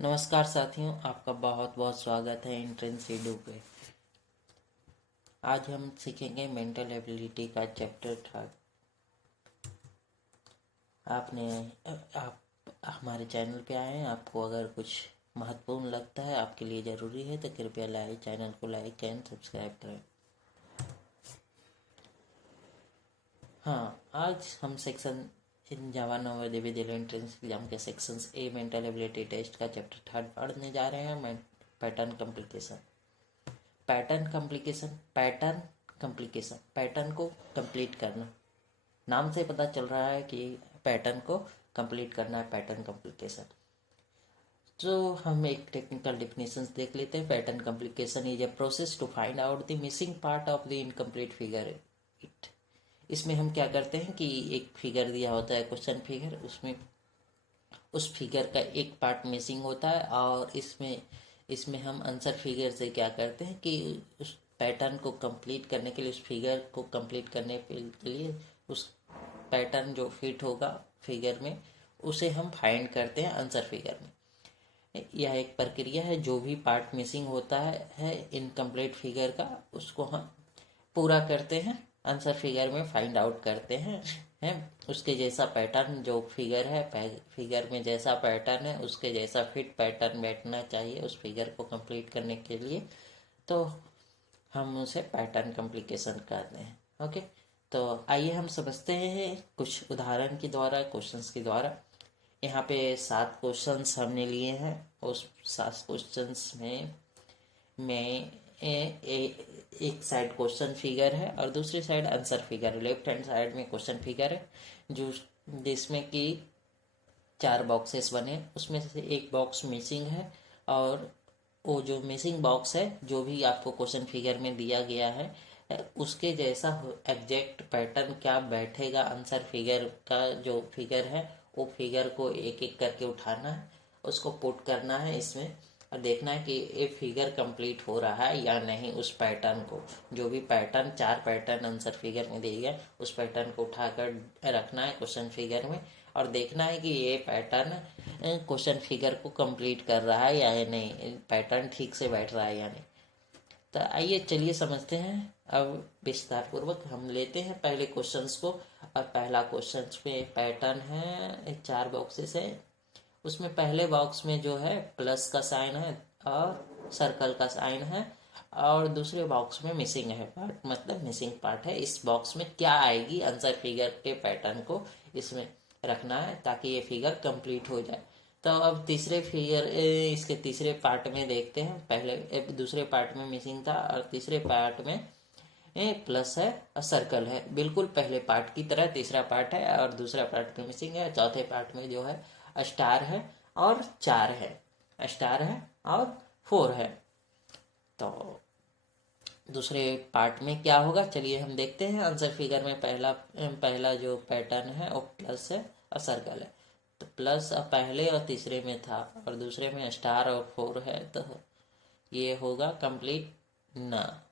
नमस्कार साथियों, आपका बहुत बहुत स्वागत है एंट्रेंस एडू पे। आज हम सीखेंगे मेंटल एबिलिटी का चैप्टर 3। आपने आप हमारे चैनल पे आए हैं। आपको अगर कुछ महत्वपूर्ण लगता है, आपके लिए ज़रूरी है, तो कृपया चैनल को लाइक एंड सब्सक्राइब करें। हाँ, आज हम सेक्शन इन जावा नवोदय विद्यालय एंट्रेंस एग्जाम के sections A mental ability test का चैप्टर 3 पढ़ने जा रहे हैं। Pattern complication. पैटर्न को कंप्लीट करना। नाम से पता चल रहा है कि पैटर्न को कंप्लीट करना है, पैटर्न कम्प्लीकेशन। तो हम एक टेक्निकल डेफिनेशंस देख लेते हैं। Pattern complication is a process to find out the missing part of the incomplete figure. It इसमें हम क्या करते हैं कि एक फिगर दिया होता है, क्वेश्चन फिगर, उसमें उस फिगर का एक पार्ट मिसिंग होता है, और इसमें इसमें हम आंसर फिगर से क्या करते हैं कि उस पैटर्न को कंप्लीट करने के लिए, उस फिगर को कंप्लीट करने के लिए उस पैटर्न जो फिट होगा फिगर में, उसे हम फाइंड करते हैं आंसर फिगर में। यह एक प्रक्रिया है। जो भी पार्ट मिसिंग होता है इनकम्प्लीट फिगर का, उसको हम पूरा करते हैं, आंसर फिगर में फाइंड आउट करते हैं। उसके जैसा पैटर्न जो फिगर है, फिगर में जैसा पैटर्न है, उसके जैसा फिट पैटर्न बैठना चाहिए उस फिगर को कंप्लीट करने के लिए, तो हम उसे पैटर्न कम्प्लीकेशन कहते हैं। ओके, तो आइए हम समझते हैं कुछ उदाहरण के द्वारा, क्वेश्चंस के द्वारा। यहाँ पे 7 क्वेश्चंस हमने लिए हैं। उस 7 क्वेश्चंस में मैं एक साइड क्वेश्चन फिगर है और दूसरी साइड आंसर फिगर है। लेफ्ट हैंड साइड में क्वेश्चन फिगर है जो जिसमें कि 4 बॉक्सेस बने, उसमें से एक बॉक्स मिसिंग है, और वो जो मिसिंग बॉक्स है, जो भी आपको क्वेश्चन फिगर में दिया गया है, उसके जैसा एग्जैक्ट पैटर्न क्या बैठेगा आंसर फिगर का, जो फिगर है वो फिगर को एक एक करके उठाना है, उसको पुट करना है इसमें, और देखना है कि ये फिगर कंप्लीट हो रहा है या नहीं। उस पैटर्न को, जो भी पैटर्न, 4 पैटर्न आंसर फिगर में दिए गए, उस पैटर्न को उठाकर रखना है क्वेश्चन फिगर में, और देखना है कि ये पैटर्न क्वेश्चन फिगर को कंप्लीट कर रहा है या नहीं, पैटर्न ठीक से बैठ रहा है या नहीं। तो आइए चलिए समझते हैं। अब विस्तार पूर्वक हम लेते हैं पहले क्वेश्चंस को। और पहला क्वेश्चन में पैटर्न है, 4 बॉक्सेस है। उसमें पहले बॉक्स में जो है प्लस का साइन है और सर्कल का साइन है, और दूसरे बॉक्स में मिसिंग है पार्ट, मतलब मिसिंग पार्ट है। इस बॉक्स में क्या आएगी आंसर फिगर के पैटर्न को इसमें रखना है ताकि ये फिगर कंप्लीट हो जाए। तो अब तीसरे फिगर, इसके तीसरे पार्ट में देखते हैं। पहले दूसरे पार्ट में मिसिंग था और तीसरे पार्ट में प्लस है और सर्कल है, बिल्कुल पहले पार्ट की तरह तीसरा पार्ट है, और दूसरा पार्ट में मिसिंग है। चौथे पार्ट में जो है स्टार है और 4 है, स्टार है और 4 है। तो दूसरे पार्ट में क्या होगा, चलिए हम देखते हैं। आंसर फिगर में पहला जो पैटर्न है वो प्लस है और सर्कल है। तो प्लस पहले और तीसरे में था, और दूसरे में स्टार और 4 है, तो ये होगा कंप्लीट ना।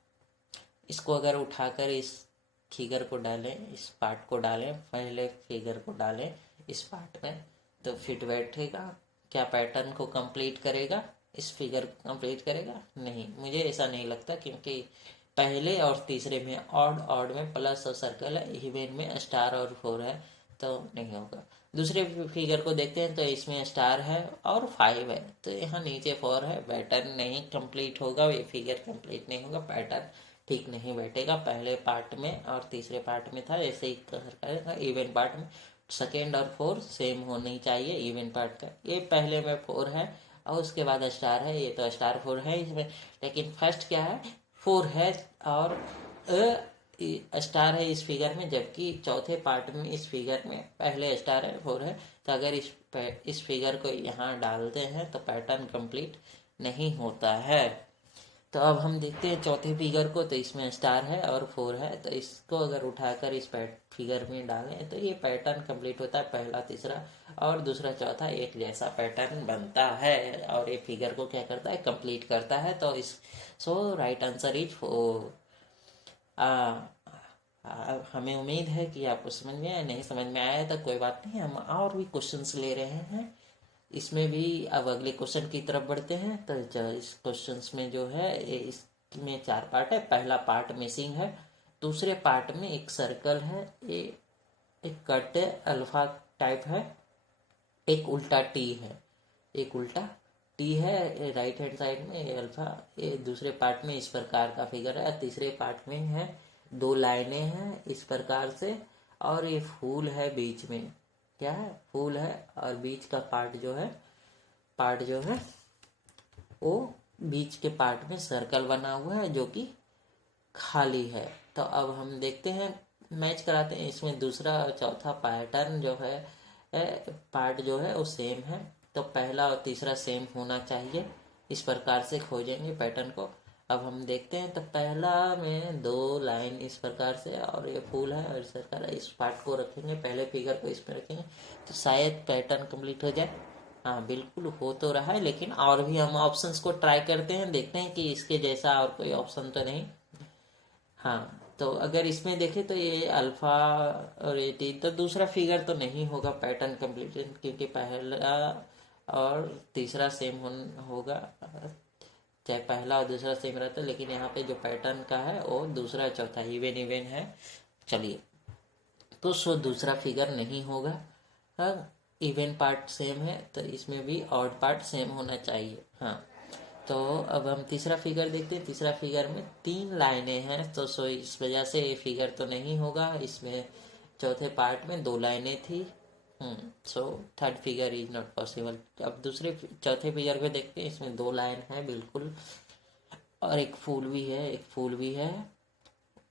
इसको अगर उठाकर इस फिगर को डालें, इस पार्ट को डालें, पहले फिगर को डालें इस पार्ट में, तो फिट बैठेगा। क्या पैटर्न को कंप्लीट करेगा, इस फिगर को कंप्लीट करेगा? नहीं, मुझे ऐसा नहीं लगता, क्योंकि पहले और तीसरे में ऑड ऑड में प्लस और सर्कल है, इवन में स्टार और 4 है, तो नहीं होगा। दूसरे फिगर को देखते हैं, तो इसमें स्टार है और 5 है, तो यहाँ नीचे 4 है, पैटर्न नहीं कंप्लीट होगा, ये फिगर कंप्लीट नहीं होगा, पैटर्न ठीक नहीं बैठेगा। पहले पार्ट में और तीसरे पार्ट में था, ऐसे ही करेगा। इवन पार्ट में सेकेंड और 4 सेम होनी चाहिए इवन पार्ट का। ये पहले में 4 है और उसके बाद स्टार है, ये तो स्टार 4 है इसमें, लेकिन फर्स्ट क्या है, 4 है और स्टार है इस फिगर में, जबकि चौथे पार्ट में इस फिगर में पहले स्टार है 4 है। तो अगर इस फिगर को यहाँ डालते हैं तो पैटर्न कंप्लीट नहीं होता है। तो अब हम देखते हैं चौथे फिगर को, तो इसमें स्टार है और 4 है, तो इसको अगर उठाकर इस फिगर में डालें तो ये पैटर्न कंप्लीट होता है। पहला, तीसरा और दूसरा, चौथा एक जैसा पैटर्न बनता है, और ये फिगर को क्या करता है, कंप्लीट करता है। तो इस राइट आंसर इज 4। हमें उम्मीद है कि आपको समझ में आया। नहीं समझ में आया तो कोई बात नहीं, हम और भी क्वेश्चंस ले रहे हैं इसमें भी अब अगले क्वेश्चन की तरफ बढ़ते हैं। तो इस क्वेश्चन में जो है इसमें 4 पार्ट है। पहला पार्ट मिसिंग है, दूसरे पार्ट में एक सर्कल है, एक कट अल्फा टाइप है, एक उल्टा टी है, एक उल्टा टी है राइट हैंड साइड में अल्फा। ये दूसरे पार्ट में इस प्रकार का फिगर है। तीसरे पार्ट में है 2 लाइनें हैं इस प्रकार से, और ये फूल है बीच में। क्या है? फूल है, और बीच का पार्ट जो है वो बीच के पार्ट में सर्कल बना हुआ है जो कि खाली है। तो अब हम देखते हैं, मैच कराते हैं। इसमें दूसरा और चौथा पैटर्न जो है पार्ट जो है वो सेम है, तो पहला और तीसरा सेम होना चाहिए। इस प्रकार से खोजेंगे पैटर्न को। अब हम देखते हैं, तो पहला में 2 लाइन इस प्रकार से, और ये फूल है और इस प्रकार इस पार्ट को रखेंगे, पहले फिगर को इसमें रखेंगे, तो शायद पैटर्न कंप्लीट हो जाए। हाँ, बिल्कुल हो तो रहा है, लेकिन और भी हम ऑप्शंस को ट्राई करते हैं, देखते हैं कि इसके जैसा और कोई ऑप्शन तो नहीं। हाँ, तो अगर इसमें देखें तो ये अल्फा और ये टी, तो दूसरा फिगर तो नहीं होगा पैटर्न कंप्लीशन, क्योंकि पहला और तीसरा सेम होगा, चाहे पहला और दूसरा सेम रहता है, लेकिन यहाँ पे जो पैटर्न का है वो दूसरा चौथा इवन है। चलिए, तो दूसरा फिगर नहीं होगा। हाँ, इवन पार्ट सेम है, तो इसमें भी ऑड पार्ट सेम होना चाहिए। हाँ, तो अब हम तीसरा फिगर देखते हैं। तीसरा फिगर में 3 लाइनें हैं, तो इस वजह से ये फिगर तो नहीं होगा। इसमें चौथे पार्ट में 2 लाइनें थी, so third figure is not possible. अब चौथे फिगर पे देखते हैं, इसमें 2 लाइन है बिल्कुल, और एक फूल भी है,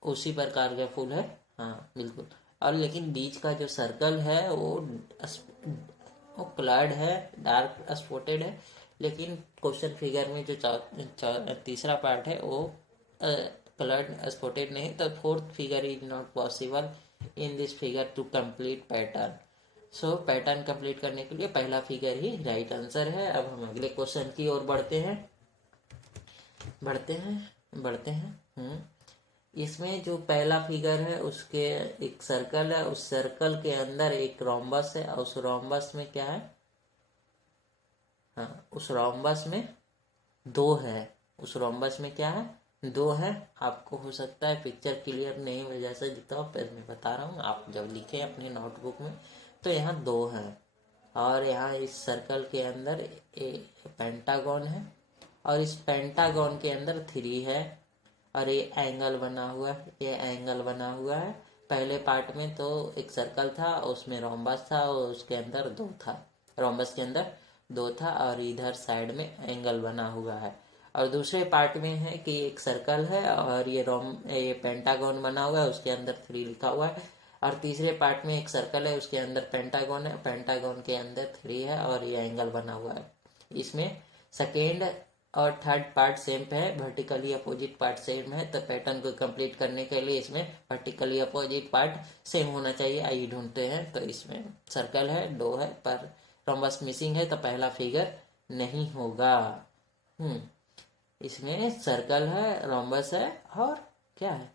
उसी प्रकार का फूल है। हाँ, बिल्कुल। और लेकिन बीच का जो सर्कल है वो कलर्ड है, डार्क स्पॉटेड है, लेकिन क्वेश्चन फिगर में जो तीसरा पार्ट है वो कलर्ड स्पॉटेड नहीं, तो fourth figure is not possible in this figure to complete pattern. So pattern complete करने के लिए पहला फिगर ही राइट आंसर है। अब हम अगले क्वेश्चन की ओर बढ़ते हैं। इसमें जो पहला फिगर है उसके एक सर्कल है, उस सर्कल के अंदर एक रोम्बस है, और उस रोम्बस में क्या है? हाँ, उस रोम्बस में 2 है। उस रोम्बस में क्या है? 2 है। आपको हो सकता है पिक्चर क्लियर नहीं हो, जैसा दिखता हो, पर मैं बता रहा हूँ, आप जब लिखें अपने नोटबुक में, तो यहाँ 2 है, और यहाँ इस सर्कल के अंदर एक पेंटागन है, और इस पेंटागन के अंदर 3 है, और ये एंगल बना हुआ है। पहले पार्ट में तो एक सर्कल था, उसमें रोम्बस था, और उसके अंदर 2 था। रोम्बस के अंदर 2 था, और इधर साइड में एंगल बना हुआ है। और दूसरे पार्ट में है कि एक सर्कल है, और ये पेंटागन बना हुआ है, उसके अंदर 3 लिखा हुआ है। और तीसरे पार्ट में एक सर्कल है, उसके अंदर पेंटागन है, पेंटागन के अंदर 3 है, और ये एंगल बना हुआ है। इसमें सेकेंड और थर्ड पार्ट सेम है, वर्टिकली अपोजिट पार्ट सेम है, तो पैटर्न को कंप्लीट करने के लिए इसमें वर्टिकली अपोजिट पार्ट सेम होना चाहिए। आइए ढूंढते हैं। तो इसमें सर्कल है, 2 है, पर रोम्बस मिसिंग है, तो पहला फिगर नहीं होगा। इसमें सर्कल है, रोम्बस है, और क्या है?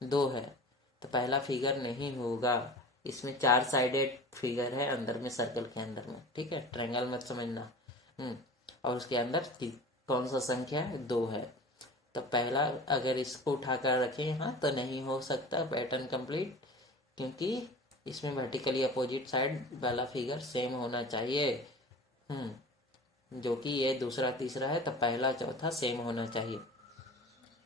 2 है, तो पहला फिगर नहीं होगा। इसमें 4 साइडेड फिगर है अंदर में, सर्कल के अंदर में, ठीक है, ट्रायंगल मत समझना। और उसके अंदर कौन सा संख्या है? 2 है, तो पहला अगर इसको उठाकर रखें यहाँ, तो नहीं हो सकता पैटर्न कंप्लीट, क्योंकि इसमें वर्टिकली अपोजिट साइड वाला फिगर सेम होना चाहिए। जो कि ये दूसरा तीसरा है, तो पहला चौथा सेम होना चाहिए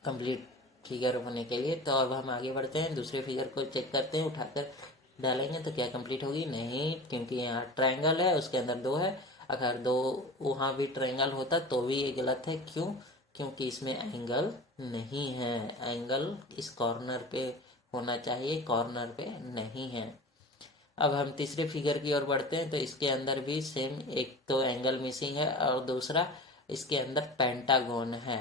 कंप्लीट फिगर होने के लिए। तो अब हम आगे बढ़ते हैं, दूसरे फिगर को चेक करते हैं, उठाकर डालेंगे तो क्या कंप्लीट होगी? नहीं, क्योंकि यहाँ ट्रायंगल है, उसके अंदर 2 है। अगर 2 वहाँ भी ट्रायंगल होता तो भी ये गलत है। क्यों? क्योंकि इसमें एंगल नहीं है। एंगल इस कॉर्नर पे होना चाहिए, कॉर्नर पे नहीं है। अब हम तीसरे फिगर की ओर बढ़ते हैं, तो इसके अंदर भी सेम, एक तो एंगल मिसिंग है, और दूसरा इसके अंदर पेंटागन है।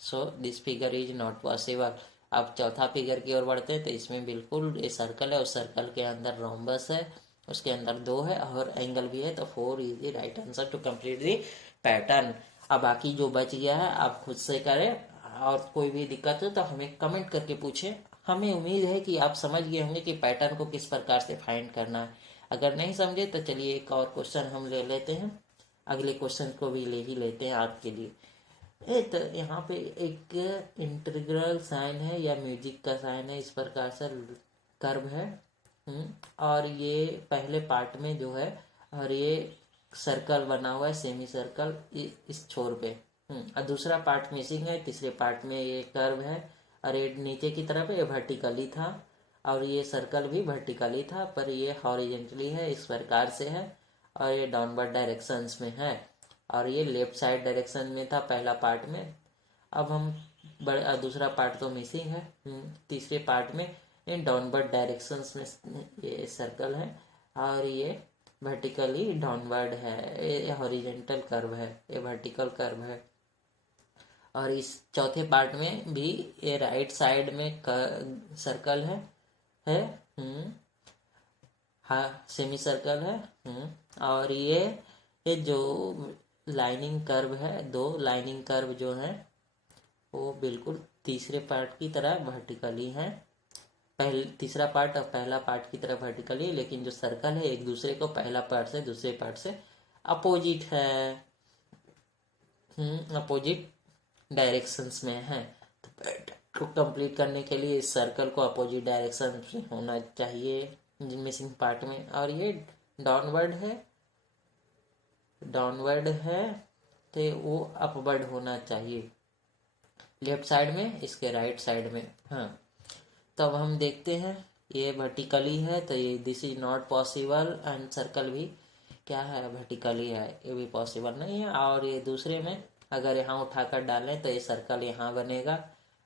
So this figure is not possible. अब चौथा फिगर की ओर बढ़ते हैं, तो इसमें बिल्कुल ये सर्कल है, उस सर्कल के अंदर रोम्बस है, उसके अंदर 2 है, और एंगल भी है, तो 4 is the right answer to complete the pattern. अब बाकी जो बच गया है आप खुद से करें, और कोई भी दिक्कत हो तो हमें कमेंट करके पूछें। हमें उम्मीद है कि आप समझ गए होंगे कि पैटर्न को किस प्रकार से फाइंड करना है। अगर नहीं समझे तो चलिए एक और क्वेश्चन हम ले लेते हैं। अगले क्वेश्चन को भी ले ही लेते हैं आपके लिए। तो यहाँ पे एक इंटीग्रल साइन है या म्यूजिक का साइन है, इस प्रकार से कर्व है। और ये पहले पार्ट में जो है, और ये सर्कल बना हुआ है, सेमी सर्कल इस छोर पे। और दूसरा पार्ट मिसिंग है, तीसरे पार्ट में ये कर्व है, और ये नीचे की तरफ ये वर्टिकली था, और ये सर्कल भी वर्टिकली था, पर ये हॉरिजेंटली है, इस प्रकार से है, और ये डाउनवर्ड डायरेक्शंस में है, और ये लेफ्ट साइड डायरेक्शन में था पहला पार्ट में। अब हम दूसरा पार्ट तो मिसिंग है। तीसरे पार्ट में इन डाउनवर्ड डायरेक्शंस में ये सर्कल है, और ये वर्टिकली डाउनवर्ड है, ये हॉरिजेंटल कर्व है, ये वर्टिकल कर्व है। और इस चौथे पार्ट में भी ये राइट साइड में सर्कल है। हाँ, सेमी सर्कल है। और ये जो लाइनिंग कर्व है, दो लाइनिंग कर्व जो है वो बिल्कुल तीसरे पार्ट की तरह वर्टिकली है। तीसरा पार्ट और पहला पार्ट की तरह वर्टिकली, लेकिन जो सर्कल है एक दूसरे को पहला पार्ट से दूसरे पार्ट से अपोजिट है, अपोजिट डायरेक्शंस में है। तो पैटर्न को कंप्लीट करने के लिए इस सर्कल को अपोजिट डायरेक्शन में होना चाहिए मिसिंग पार्ट में। और ये डाउनवर्ड है तो वो अपवर्ड होना चाहिए लेफ्ट साइड में, इसके राइट साइड में। हाँ, तो अब हम देखते हैं, ये वर्टिकली है तो ये this is not possible, and circle भी क्या है, वर्टिकली है, ये भी पॉसिबल नहीं है। और ये दूसरे में अगर यहाँ उठाकर डालें तो ये सर्कल यहाँ बनेगा,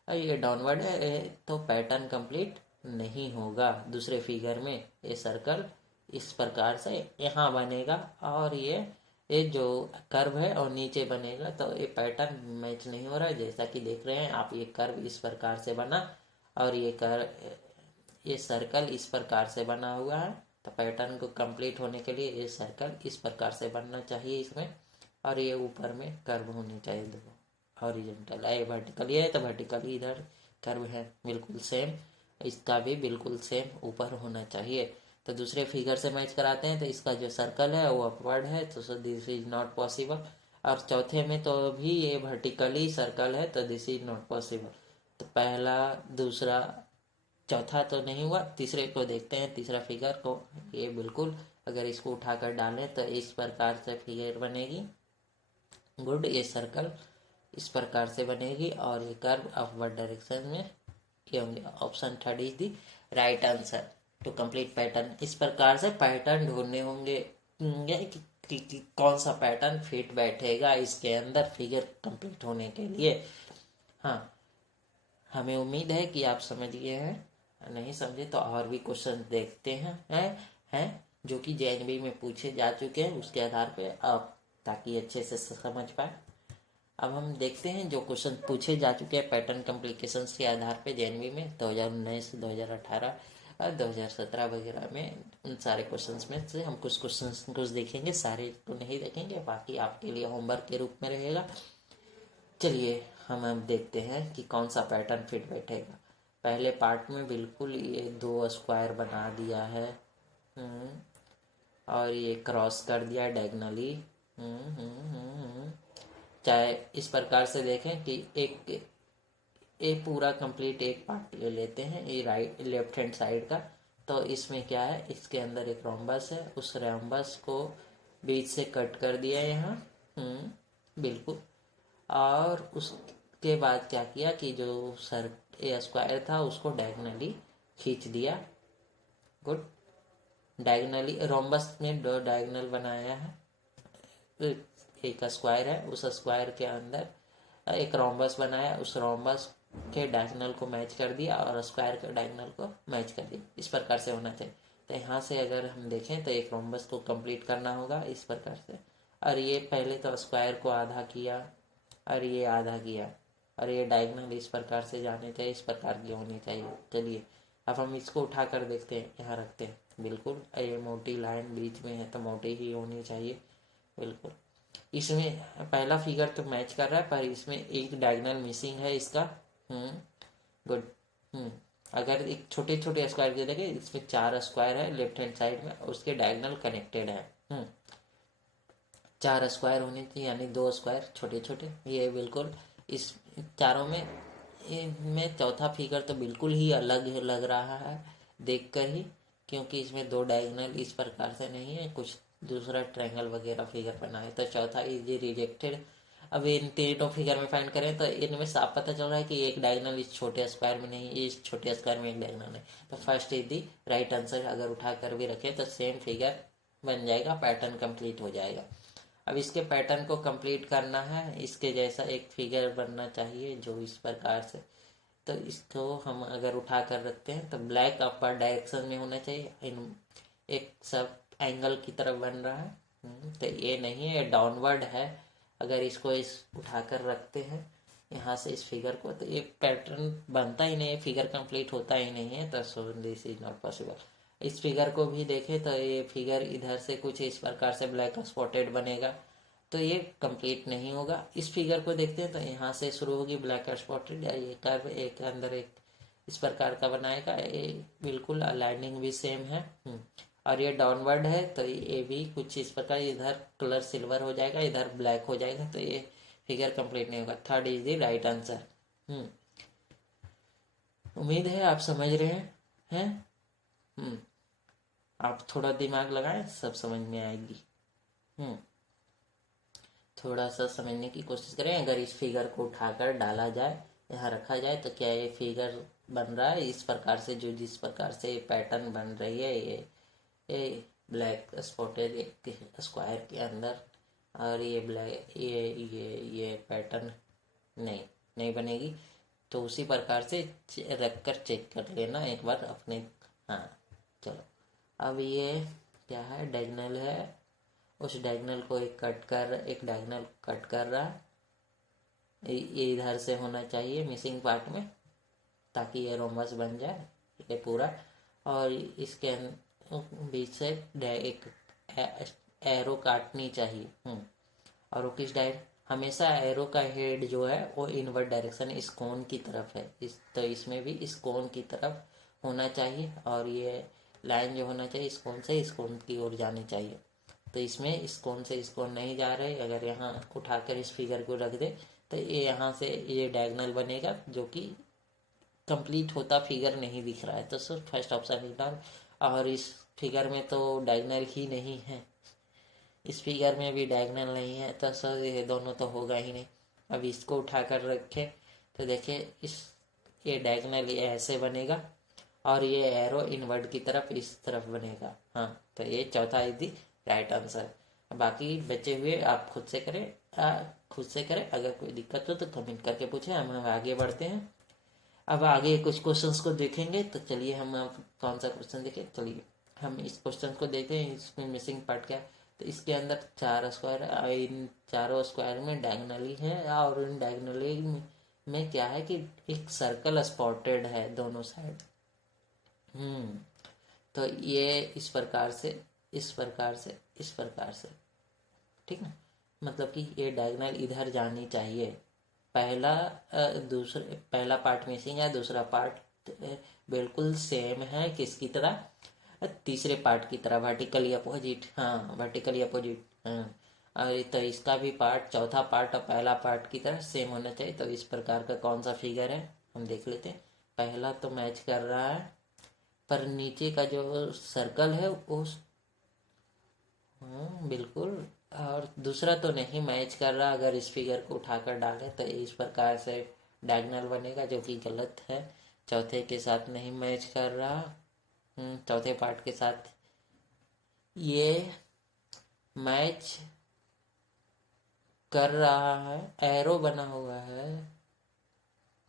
और ये डाउनवर्ड है तो पैटर्न कंप्लीट नहीं होगा। दूसरे फिगर में ये सर्कल इस प्रकार से यहाँ बनेगा, और ये जो कर्व है और नीचे बनेगा, तो ये पैटर्न मैच नहीं हो रहा है। जैसा कि देख रहे हैं आप, ये कर्व इस प्रकार से बना, और ये सर्कल इस प्रकार से बना हुआ है। तो पैटर्न को कंप्लीट होने के लिए ये सर्कल इस प्रकार से बनना चाहिए इसमें, और ये ऊपर में कर्व होनी चाहिए। देखो हॉरिजॉन्टल है, वर्टिकली है तो वर्टिकली इधर कर्व है, बिल्कुल सेम, इसका भी बिल्कुल सेम ऊपर होना चाहिए। तो दूसरे फिगर से मैच कराते हैं, तो इसका जो सर्कल है वो अपवर्ड है, तो दिस इज नॉट पॉसिबल। और चौथे में तो भी ये वर्टिकली सर्कल है, तो दिस इज नॉट पॉसिबल। तो पहला, दूसरा, चौथा तो नहीं हुआ। तीसरे को देखते हैं, तीसरा फिगर को, ये बिल्कुल अगर इसको उठाकर डालें तो इस प्रकार से फिगर बनेगी। गुड, ये सर्कल इस प्रकार से बनेगी, और ये कर्व अपवर्ड डायरेक्शन में ये होंगे। Option third is the right answer to complete pattern. इस प्रकार से पैटर्न ढूंढने होंगे कि कौन सा पैटर्न फिट बैठेगा इसके अंदर फिगर कंप्लीट होने के लिए। हाँ, हमें उम्मीद है कि आप समझ गए हैं, नहीं समझे तो और भी क्वेश्चन देखते हैं जो कि जेएनबी में पूछे जा चुके हैं, उसके आधार पे आप ताकि अच्छे से समझ पाए। अब हम देखते हैं जो क्वेश्चन पूछे जा चुके हैं पैटर्न कॉम्प्लिकेशंस के आधार पे जेएनबी में 2019, 2018 और 2017 वगैरह में। उन सारे क्वेश्चंस में से हम कुछ देखेंगे, सारे तो नहीं देखेंगे, बाकी आपके लिए होमवर्क के रूप में रहेगा। चलिए हम अब देखते हैं कि कौन सा पैटर्न फिट बैठेगा। पहले पार्ट में बिल्कुल ये दो स्क्वायर बना दिया है, और ये क्रॉस कर दिया डायगनली। चाहे इस प्रकार से देखें कि एक पूरा कंप्लीट एक पार्ट ले लेते हैं, ये राइट लेफ्ट हैंड साइड का। तो इसमें क्या है, इसके अंदर एक रोम्बस है, उस रोम्बस को बीच से कट कर दिया यहाँ, बिल्कुल। और उसके बाद क्या किया कि जो स्क्वायर था उसको डायगनली खींच दिया। गुड, डायगनली रोम्बस में दो डायगनल बनाया है, एक स्क्वायर है, उस स्क्वायर के अंदर एक रोम्बस बनाया, उस रोम्बस के डायगोनल को मैच कर दिया और स्क्वायर के डायगोनल को मैच कर दिया। इस प्रकार से होना चाहिए। तो यहाँ से अगर हम देखें तो एक रोम्बस को कंप्लीट करना होगा इस प्रकार से, और ये पहले तो स्क्वायर को आधा किया और ये आधा किया, और ये डायगोनल इस प्रकार से जाने चाहिए, इस प्रकार की होनी चाहिए। चलिए अब हम इसको उठा कर देखते हैं, यहाँ रखते हैं। बिल्कुल ये मोटी लाइन बीच में है तो मोटी ही होनी चाहिए, बिल्कुल। इसमें पहला फिगर तो मैच कर रहा है, पर इसमें एक डायगोनल मिसिंग है इसका। गुड। अगर एक छोटे छोटे स्क्वायर के देखें, इसमें 4 स्क्वायर है लेफ्ट हैंड साइड में, उसके डायगोनल कनेक्टेड है। 4 स्क्वायर होने चाहिए, यानी 2 स्क्वायर छोटे छोटे। ये बिल्कुल इस चारों में इनमें चौथा फिगर तो बिल्कुल ही अलग लग रहा है देखकर ही, क्योंकि इसमें 2 डायगोनल इस प्रकार से नहीं है, कुछ दूसरा ट्रायंगल वगैरह फिगर बना है, तो चौथा इज रिजेक्टेड। अब इन तीनों फिगर में फाइंड करें तो इनमें साफ पता चल रहा है कि एक डायगोनल इस छोटे स्क्वायर में नहीं, इस छोटे स्क्वायर में एक डायगोनल है, तो first is the right answer. अगर उठा कर भी रखें तो सेम फिगर बन जाएगा, पैटर्न कंप्लीट हो जाएगा। अब इसके पैटर्न को कंप्लीट करना है, इसके जैसा एक फिगर बनना चाहिए जो इस प्रकार से, तो इसको हम अगर उठा कर रखते हैं तो ब्लैक अपर डायरेक्शन में होना चाहिए, इन एक सब एंगल की तरफ बन रहा है। तो ये नहीं है, डाउनवर्ड है। अगर इसको इस उठा कर रखते हैं यहाँ से इस फिगर को, तो ये पैटर्न बनता ही नहीं है, फिगर कंप्लीट होता ही नहीं है, तो so this is not possible. इस फिगर को भी देखें तो ये फिगर इधर से कुछ इस प्रकार से ब्लैक स्पॉटेड बनेगा, तो ये कंप्लीट नहीं होगा। इस फिगर को देखते हैं तो यहाँ से शुरू होगी ब्लैक स्पॉटेड, या ये कर्व एक अंदर एक इस प्रकार का बनाएगा, ये बिल्कुल अलाइनिंग भी सेम है। और ये डाउनवर्ड है, तो ये भी कुछ इस प्रकार, इधर कलर सिल्वर हो जाएगा, इधर ब्लैक हो जाएगा, तो ये फिगर कंप्लीट नहीं होगा। Third is the right answer. उम्मीद है आप समझ रहे हैं। आप थोड़ा दिमाग लगाएं, सब समझ में आएगी। थोड़ा सा समझने की कोशिश करें। अगर इस फिगर को उठाकर डाला जाए, यहाँ रखा जाए, तो क्या ये फिगर बन रहा है इस प्रकार से, जो जिस प्रकार से पैटर्न बन रही है, ये ब्लैक स्पॉटेड एक स्क्वायर के अंदर, और ये ब्लैक ये पैटर्न नहीं बनेगी। तो उसी प्रकार से रख कर चेक कर लेना एक बार अपने। हाँ चलो, अब ये क्या है, डायगोनल है, उस डायगोनल को एक डायगोनल कट कर रहा है, ये इधर से होना चाहिए मिसिंग पार्ट में, ताकि ये रोमबस बन जाए ये पूरा। और इसके बीच से एक एरो काटनी चाहिए। और वो किस हमेशा एरो का हेड जो है वो इनवर्ड डायरेक्शन इस कोन की तरफ है, तो इसमें भी इस कोन की तरफ होना चाहिए, और ये लाइन जो होना चाहिए इस कोन से इस कोन की ओर जानी चाहिए। तो इसमें इस कोन से इस कोन नहीं जा रहे। अगर यहाँ उठाकर इस फिगर को रख दे तो ये यहाँ से ये डायगोनल बनेगा, जो कि कंप्लीट होता फिगर नहीं दिख रहा है, तो sir first option is done. और इस फिगर में तो डायगोनल ही नहीं है, इस फिगर में भी डायगोनल नहीं है, तो सर ये दोनों तो होगा ही नहीं। अब इसको उठाकर रखें तो देखिए ये डायगोनल ये ऐसे बनेगा, और ये एरो इनवर्ड की तरफ इस तरफ बनेगा। हाँ, तो ये चौथा इज दी राइट आंसर। बाकी बचे हुए आप खुद से करें। अगर कोई दिक्कत हो तो कमेंट करके पूछें, हम आगे बढ़ते हैं। अब आगे कुछ क्वेश्चंस को देखेंगे, तो चलिए हम कौन सा क्वेश्चन देखें। चलिए हम इस क्वेश्चन को देखते हैं, इसमें मिसिंग पार्ट क्या है। तो इसके अंदर 4 स्क्वायर, इन चारों स्क्वायर में डायगोनली है, और इन डायगोनली में क्या है कि एक सर्कल स्पॉटेड है दोनों साइड। तो ये इस प्रकार से ठीक ना, मतलब कि ये डायगोनल इधर जानी चाहिए। पहला पार्ट मिसिंग है, दूसरा पार्ट बिल्कुल सेम है, किसकी तरह, तीसरे पार्ट की तरह, वर्टिकली अपोजिट। हाँ, वर्टिकली अपोजिट। और तो इसका भी पार्ट, चौथा पार्ट और पहला पार्ट की तरह सेम होना चाहिए। तो इस प्रकार का कौन सा फिगर है हम देख लेते हैं। पहला तो मैच कर रहा है, पर नीचे का जो सर्कल है उस बिल्कुल, और दूसरा तो नहीं मैच कर रहा। अगर इस फिगर को उठाकर डालें तो इस प्रकार से डायगोनल बनेगा, जो कि गलत है, चौथे के साथ नहीं मैच कर रहा। चौथे पार्ट के साथ ये मैच कर रहा है, एरो बना हुआ है।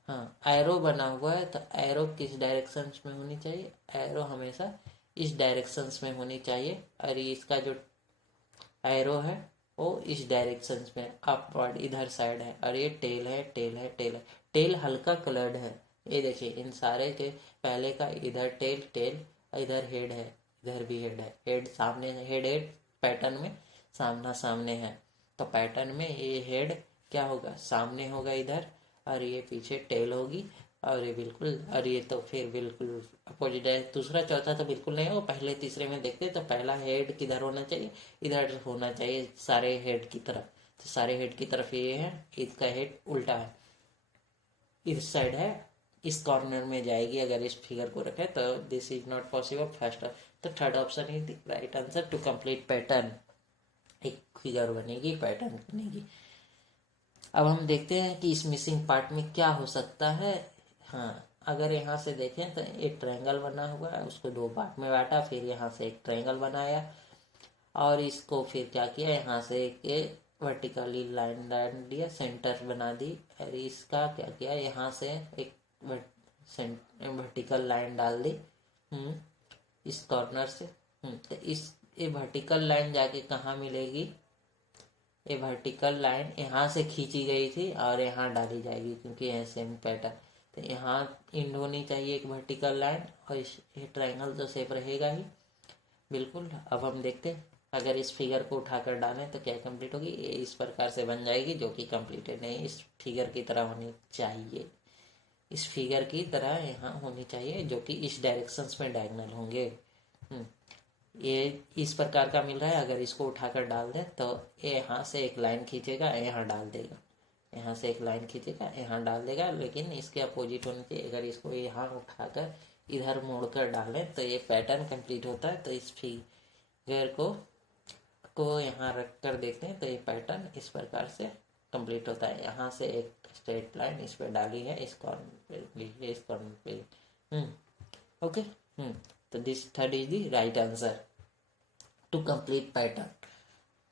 हाँ, एरो बना हुआ है, तो एरो किस डायरेक्शन में होनी चाहिए, एरो हमेशा इस डायरेक्शन में होनी चाहिए, और इसका जो एरो है वो इस डायरेक्शन में अपवर्ड इधर साइड है, और ये टेल है। टेल हल्का कलर्ड है, ये देखिए इन सारे के पहले का इधर टेल, इधर हेड है, इधर भी हेड है, हेड सामने है, हेड पैटर्न में सामने है। तो पैटर्न में ये हेड क्या होगा, सामने होगा इधर, और ये पीछे टेल होगी। और ये बिल्कुल, और ये तो फिर बिल्कुल अपोजिट है। दूसरा चौथा तो बिल्कुल नहीं हो। पहले तीसरे में देखते तो पहला हेड किधर होना चाहिए, इधर होना चाहिए सारे हेड की तरफ। तो सारे हेड की तरफ ये है, इसका हेड उल्टा है, इस साइड है, इस कॉर्नर में जाएगी अगर इस फिगर को रखे तो this is not possible. First तो third option is the right answer to complete pattern. एक फिगर बनेगी, पैटर्न बनेगी। अब हम देखते हैं कि इस मिसिंग पार्ट में क्या हो सकता है। हाँ, अगर यहाँ से देखें तो एक ट्रायंगल बना हुआ है, उसको दो पार्ट में बांटा, फिर यहाँ से एक ट्रायंगल बनाया और इसको फिर क्या किया, यहाँ से एक वर्टिकली लाइन डाल दिया, सेंटर बना दी। और इसका क्या किया, यहाँ से एक वर्टिकल लाइन डाल दी इस कॉर्नर से। तो इस ये वर्टिकल लाइन जाके कहाँ मिलेगी, ये वर्टिकल लाइन यहाँ से खींची गई थी और यहाँ डाली जाएगी क्योंकि यह सेम पैटर्न। तो यहाँ इंड होनी चाहिए एक वर्टिकल लाइन और ये ट्रायंगल तो सेफ रहेगा ही बिल्कुल। अब हम देखते हैं अगर इस फिगर को उठाकर डालें तो क्या कंप्लीट होगी। ये इस प्रकार से बन जाएगी जो कि कंप्लीटेड नहीं, इस फिगर की तरह होनी चाहिए, इस फिगर की तरह यहाँ होनी चाहिए जो कि इस डायरेक्शंस में डायगोनल होंगे। ये इस प्रकार का मिल रहा है। अगर इसको उठाकर डाल दें तो ये यहाँ से एक लाइन खींचेगा, यहाँ डाल देगा, यहाँ से एक लाइन खींचेगा, यहाँ डाल देगा, लेकिन इसके अपोजिट होने चाहिए। अगर इसको यहाँ उठाकर इधर मोड़कर डालें तो ये पैटर्न कंप्लीट होता है। तो इस फिगर को यहाँ रख कर देखते हैं तो ये पैटर्न इस प्रकार से कंप्लीट होता है। यहाँ से एक स्ट्रेट लाइन इस पर डाली है, इस कॉर्नर पे, इस कॉर्नर पे। ओके। तो this third is the right answer to complete pattern.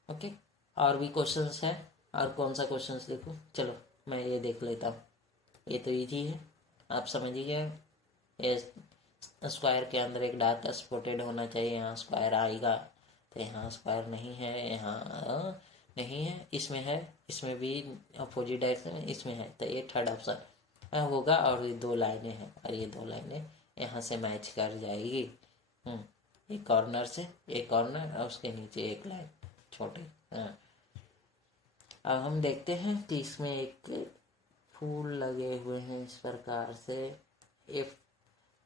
Okay, और भी क्वेश्चंस है। और कौन सा क्वेश्चंस देखूं, चलो मैं ये देख लेता हूँ। ये तो इजी है, आप समझिए। ये स्क्वायर के अंदर एक डार्क स्पॉटेड होना चाहिए, यहाँ स्क्वायर आएगा। तो यहाँ स्क्वायर नहीं है, यहाँ नहीं है, इसमें है, इसमें भी अपोजिट डायरेक्शन है, इसमें है। तो ये थर्ड ऑप्शन होगा। और ये दो लाइनें हैं और ये दो लाइनें यहाँ से मैच कर जाएगी। एक कॉर्नर से एक कॉर्नर और उसके नीचे एक लाइन छोटे। अब हम देखते हैं कि इसमें एक फूल लगे हुए हैं इस प्रकार से। ये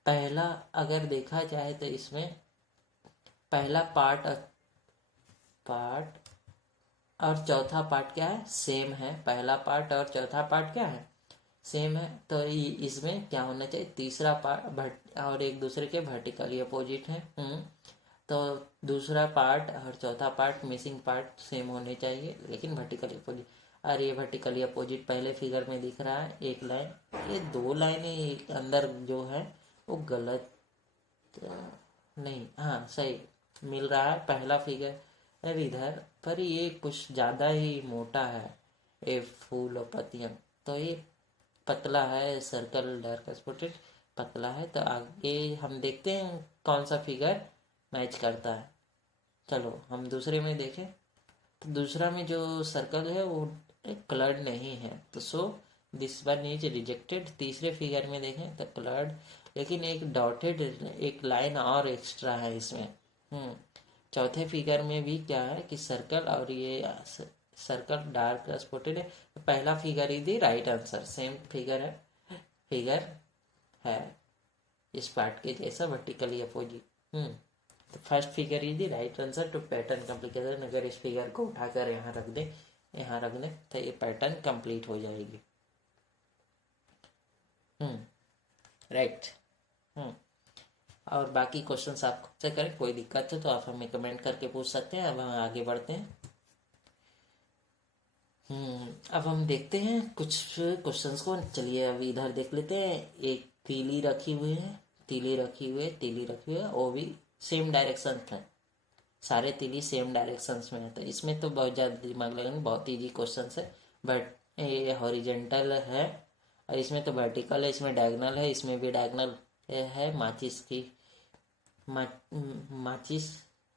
पहला अगर देखा जाए तो इसमें पहला पार्ट और चौथा पार्ट क्या है, सेम है। पहला पार्ट और चौथा पार्ट क्या है, सेम है। तो इसमें क्या होना चाहिए, तीसरा पार्ट और एक दूसरे के वर्टिकली अपोजिट है। तो दूसरा पार्ट और चौथा पार्ट मिसिंग पार्ट सेम होने चाहिए लेकिन वर्टिकली अपोजिट। और ये वर्टिकली अपोजिट पहले फिगर में दिख रहा है एक लाइन, ये दो लाइनें अंदर जो है वो गलत नहीं, हाँ सही मिल रहा है। पहला फिगर इधर पर ये कुछ ज़्यादा ही मोटा है, ये फूल और पत्तियाँ। तो ये पतला है, सर्कल डार्क स्पॉटेड पतला है। तो आगे हम देखते हैं कौन सा फिगर मैच करता है। चलो हम दूसरे में देखें तो दूसरा में जो सर्कल है वो कलर्ड नहीं है, तो so this one is rejected. तीसरे फिगर में देखें तो कलर्ड, लेकिन एक डॉटेड एक लाइन और एक्स्ट्रा है इसमें। चौथे फिगर में भी क्या है कि सर्कल और ये सर्कल डार्क स्पॉटेड है। पहला figure is the right answer, same figure है इस पार्ट के जैसा वर्टिकली अपोजिट। तो first figure is the right answer to pattern complication. अगर इस फिगर को उठाकर यहाँ रख दें तो ये पैटर्न कंप्लीट हो जाएगी। राइट। और बाकी क्वेश्चंस आप खुद से करें, कोई दिक्कत है तो आप हमें कमेंट करके पूछ सकते हैं। अब हम आगे बढ़ते हैं। अब हम देखते हैं कुछ क्वेश्चंस को। चलिए अभी इधर देख लेते हैं। एक तीली रखी हुई है, वो भी सेम डायरेक्शन है, सारे तीली सेम डायरेक्शंस में है। तो इसमें तो बहुत ज़्यादा दिमाग लगाना, बहुत इजी क्वेश्चन है। बट ये हॉरिजेंटल है और इसमें तो वर्टिकल है, इसमें डायगोनल है, इसमें भी डायगोनल है। माचिस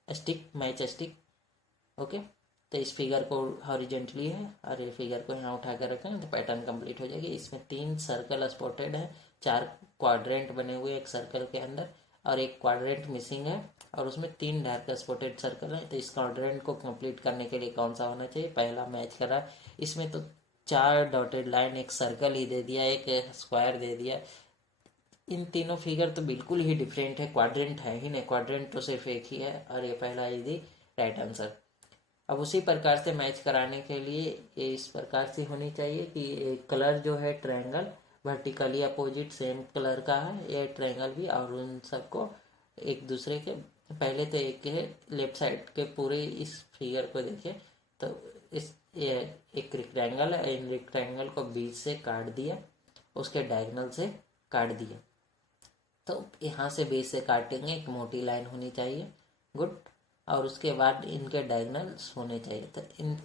स्टिक, मैच स्टिक। ओके, तो इस फिगर को हॉरिजेंटली है और ये फिगर को यहाँ उठा कर रखें तो पैटर्न कंप्लीट हो जाएगी। इसमें 3 सर्कल स्पॉटेड है, 4 क्वाड्रेंट बने हुए एक सर्कल के अंदर और एक क्वाड्रेंट मिसिंग है और उसमें 3 डार्क स्पॉटेड सर्कल है। तो इस क्वाड्रेंट को कंप्लीट करने के लिए कौन सा होना चाहिए, पहला मैच कर रहा है। इसमें तो 4 डॉटेड लाइन, एक सर्कल ही दे दिया, एक स्क्वायर दे दिया। इन तीनों फिगर तो बिल्कुल ही डिफरेंट है, क्वाड्रेंट है ही नहीं, क्वाड्रेंट तो सिर्फ एक ही है और ये पहला यदि राइट आंसर। अब उसी प्रकार से मैच कराने के लिए ये इस प्रकार से होनी चाहिए कि कलर जो है triangle vertically opposite same colour का है, ये ट्रायंगल भी, और उन सबको एक दूसरे के पहले तो एक के लेफ्ट साइड के पूरे इस फिगर को देखिए तो इस ये एक रेक्टेंगल है, इन रेक्टेंगल को बीच से काट दिया, उसके डायगोनल से काट दिया, तो यहाँ से बेस से काटेंगे, एक मोटी लाइन होनी चाहिए, गुड, और उसके बाद इनके डायगोनल्स होने चाहिए। तो इन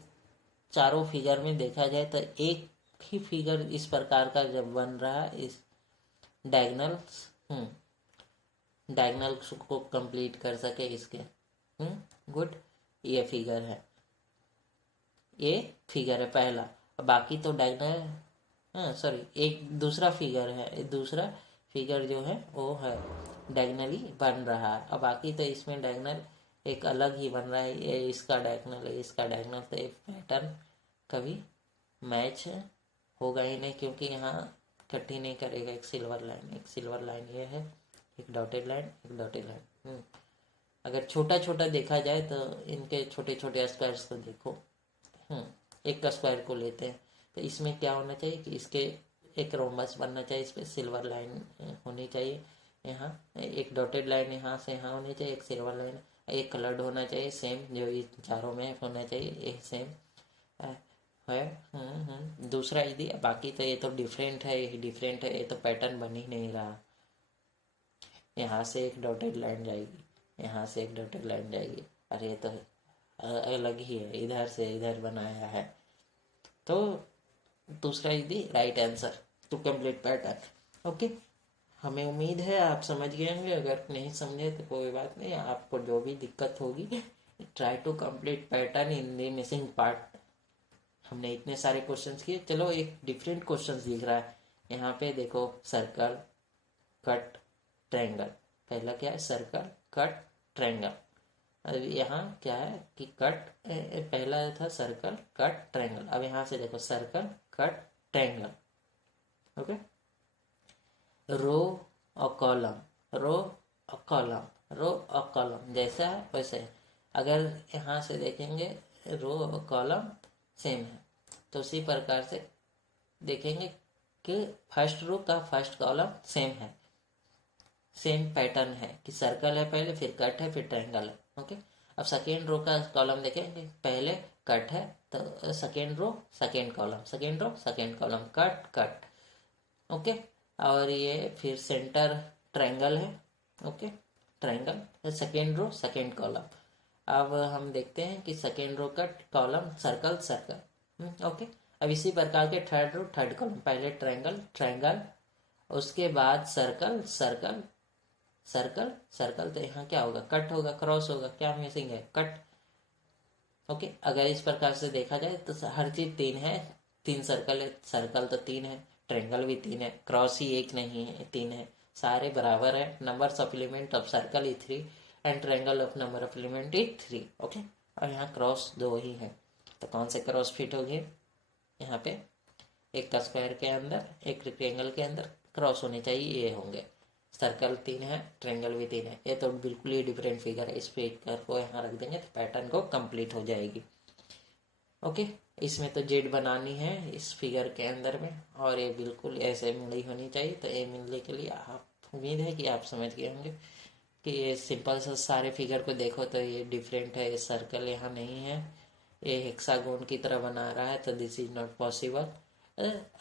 चारों फिगर में देखा जाए तो एक ही फिगर इस प्रकार का जब बन रहा है, इस डायगोनल्स डायगोनल्स को कंप्लीट कर सके इसके, गुड, ये फिगर है, ये फिगर है पहला। बाकी तो डायगोनल, सॉरी, एक दूसरा फिगर है, दूसरा फिगर जो है वो है डायगोनली बन रहा है, और बाकी तो इसमें डायगोनल एक अलग ही बन रहा है, ये इसका डायगोनल है, इसका डायगोनल, तो एक पैटर्न कभी मैच होगा ही नहीं, क्योंकि यहाँ कट ही नहीं करेगा। एक सिल्वर लाइन ये है, एक डॉटेड लाइन, एक डॉटेड लाइन। अगर छोटा छोटा देखा जाए तो इनके छोटे छोटे स्क्वायर्स को देखो, एक स्क्वायर को लेते हैं तो इसमें क्या होना चाहिए कि इसके एक रोमबस बनना चाहिए, इस पर सिल्वर लाइन होनी चाहिए, यहाँ एक डॉटेड लाइन यहाँ से यहाँ होनी चाहिए, एक सिल्वर लाइन, एक कलर्ड होना चाहिए सेम, जो ये चारों में होना चाहिए, ये सेम है। दूसरा यदि बाकी तो ये तो डिफरेंट है, ये डिफरेंट है, ये तो पैटर्न बन ही नहीं रहा। यहाँ से एक डॉटेड लाइन जाएगी, यहाँ से एक डॉटेड लाइन जाएगी, और ये तो अलग ही है, इधर से इधर बनाया है। तो दूसरा यदि right answer to complete pattern. Okay, हमें उम्मीद है आप समझ गए होंगे, अगर नहीं समझे तो कोई बात नहीं, आपको जो भी दिक्कत होगी try to complete pattern in the missing part. हमने इतने सारे क्वेश्चंस किए, चलो एक डिफरेंट क्वेश्चंस दिख रहा है यहाँ पे, देखो सर्कल कट ट्रायंगल, पहला क्या है सर्कल कट ट्रायंगल, अब यहाँ क्या है कि कट, पहला था सर्कल कट ट्रायंगल, अब यहाँ से देखो सर्कल कट ट्रायंगल, ओके, रो और कॉलम, रो और कॉलम, रो और कॉलम जैसा है वैसे है। अगर यहाँ से देखेंगे रो और कॉलम सेम है, तो उसी प्रकार से देखेंगे कि फर्स्ट रो का फर्स्ट कॉलम सेम है, सेम पैटर्न है कि सर्कल है पहले, फिर कट है, फिर ट्रायंगल है, ओके। अब सेकेंड रो का कॉलम देखेंगे, पहले कट है तो second row second column, second row second column, cut cut, okay. और ये फिर सेंटर ट्रायंगल है, okay, triangle, second row second column. अब हम देखते हैं कि सेकेंड रो का कॉलम सर्कल सर्कल, ओके। अब इसी प्रकार के थर्ड रो थर्ड कॉलम, पहले ट्रायंगल ट्रायंगल, उसके बाद सर्कल सर्कल सर्कल सर्कल, तो यहाँ क्या होगा कट होगा, क्रॉस होगा, क्या मिसिंग है कट, ओके। अगर इस प्रकार से देखा जाए तो हर चीज तीन है, तीन सर्कल है, सर्कल तो तीन है, ट्रायंगल भी तीन है, क्रॉस ही एक नहीं है, तीन है, सारे बराबर है। Numbers of element of circle E 3 and triangle of number of element E 3, okay. और यहाँ क्रॉस दो ही है, तो कौन से क्रॉस फिट हो गए यहाँ पे, एक स्क्वायर के अंदर एक रेक्टेंगल के अंदर क्रॉस होने चाहिए, ये होंगे। सर्कल तीन है, ट्रायंगल भी तीन है, ये तो बिल्कुल ही डिफरेंट फिगर है, इस फिगर को यहाँ रख देंगे तो पैटर्न को कंप्लीट हो जाएगी, ओके। इसमें तो जेड बनानी है इस फिगर के अंदर में, और ये बिल्कुल ऐसे मिली होनी चाहिए, तो ये मिलने के लिए आप, उम्मीद है कि आप समझ गए होंगे कि ये सिंपल सा सारे फिगर को देखो तो ये डिफरेंट है, ये सर्कल यहाँ नहीं है, ये हेक्सागोन की तरह बना रहा है, तो दिस इज नॉट पॉसिबल।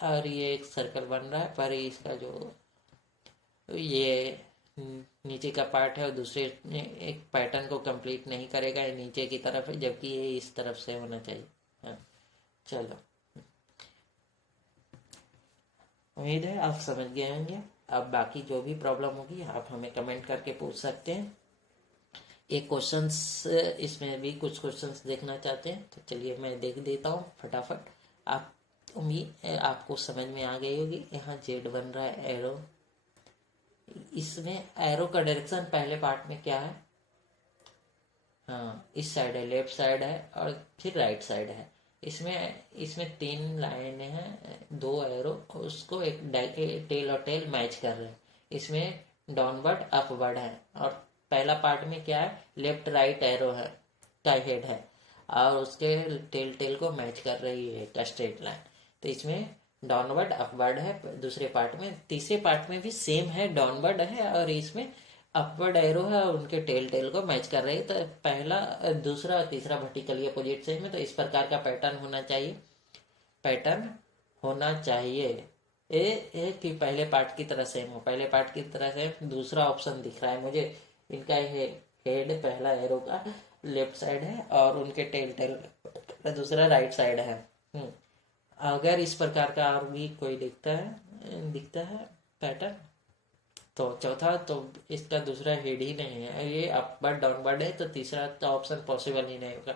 और ये एक सर्कल बन रहा है, पर इसका जो ये नीचे का पार्ट है और दूसरे एक पैटर्न को कंप्लीट नहीं करेगा, ये नीचे की तरफ है, जबकि ये इस तरफ से होना चाहिए। हाँ, चलो, उम्मीद है आप समझ गए होंगे। अब बाकी जो भी प्रॉब्लम होगी आप हमें कमेंट करके पूछ सकते हैं। एक क्वेश्चंस, इसमें भी कुछ क्वेश्चंस देखना चाहते हैं तो चलिए मैं देख देता हूँ फटाफट। आप उम्मीद आपको समझ में आ गई होगी। यहाँ जेड बन रहा है एरो, इसमें एरो का डायरेक्शन पहले पार्ट में क्या है, हाँ इस साइड है, लेफ्ट साइड है और फिर राइट साइड है। इसमें 3 लाइन है, 2 एरो, उसको एक टेल और टेल मैच कर रहे हैं। इसमें डाउनवर्ड अपवर्ड है, और पहला पार्ट में क्या है, लेफ्ट राइट एरो है का हेड है, और उसके टेल को मैच कर रही है एक स्ट्रेट लाइन। तो इसमें डाउनवर्ड अपवर्ड है दूसरे पार्ट में। तीसरे पार्ट में भी सेम है, डाउनवर्ड है, और इसमें अपवर्ड एरो है, और उनके टेल को मैच कर रही है। तो पहला, दूसरा और तीसरा वर्टिकली अपोजिट सेम है। तो इस प्रकार का पैटर्न होना चाहिए, कि पहले पार्ट की तरह सेम हो, पहले पार्ट की तरह सेम। दूसरा ऑप्शन दिख रहा है मुझे, इनका हेड पहला एरो का लेफ्ट साइड है, और उनके टेल दूसरा राइट साइड है। अगर इस प्रकार का और भी कोई दिखता है पैटर्न, तो चौथा, तो इसका दूसरा हेड ही नहीं है, ये अपवर्ड डाउनवर्ड है, तो तीसरा तो ऑप्शन पॉसिबल ही नहीं होगा।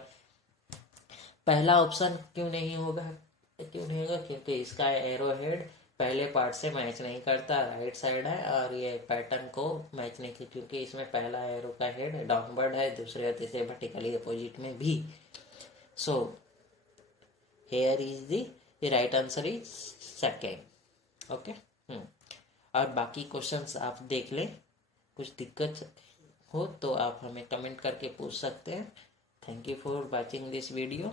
पहला ऑप्शन क्यों नहीं होगा, क्योंकि इसका एरो हेड पहले पार्ट से मैच नहीं करता, राइट साइड है, और ये पैटर्न को मैच नहीं करता, क्योंकि इसमें पहला एरो का हेड डाउनवर्ड है, दूसरे और तीसरे वर्टिकली अपोजिट में भी। So here is the right answer is second. Okay. और बाकी क्वेश्चंस आप देख लें, कुछ दिक्कत हो तो आप हमें कमेंट करके पूछ सकते हैं। Thank you for watching this video.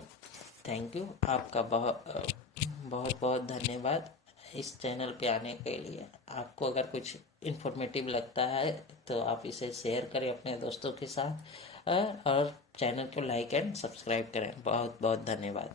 Thank you, आपका बहुत बहुत धन्यवाद इस चैनल पे आने के लिए। आपको अगर कुछ इन्फॉर्मेटिव लगता है तो आप इसे शेयर करें अपने दोस्तों के साथ, और चैनल को लाइक एंड सब्सक्राइब करें। बहुत बहुत धन्यवाद।